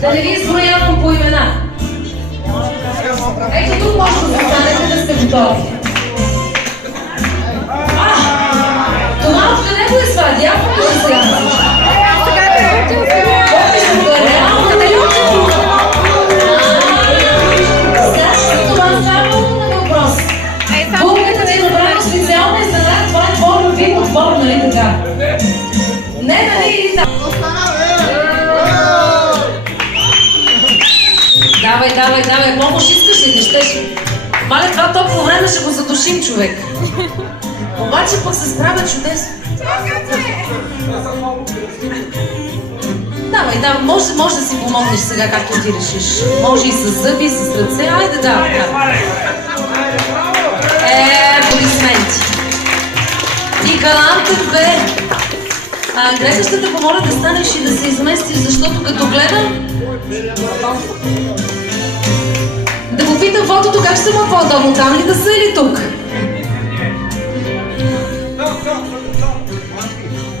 Да не ви изброявам по имена. Ето тук може да застанете, да сте готови. Това откъде го извади? Ако може сега. Реално къде е учил? Сега това става на въпрос. Булката ти е направена специално изненада, това е твой любим отбор, нали така? Не, нали и така. Давай, помощ искаш ли? Не щеш. Маля, това толкова време ще го задушим, човек. Обаче пък се справя чудесно. Давай, може да си помогнеш сега, както ти решиш. Може и с зъби, и с ръце. Айде, да. Аплодисменти. И галантът бе. Грега, ще те помоля да станеш и да се изместиш, защото като гледам... Да го питам фотото как ще му по-удобно, там ли да са или тук?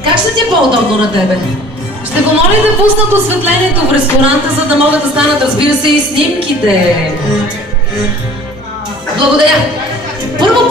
Как ще ти е по-удобно на тебе? Ще го моля да пуснат осветлението в ресторанта, за да могат да станат, разбира се, и снимките. Благодаря. Първо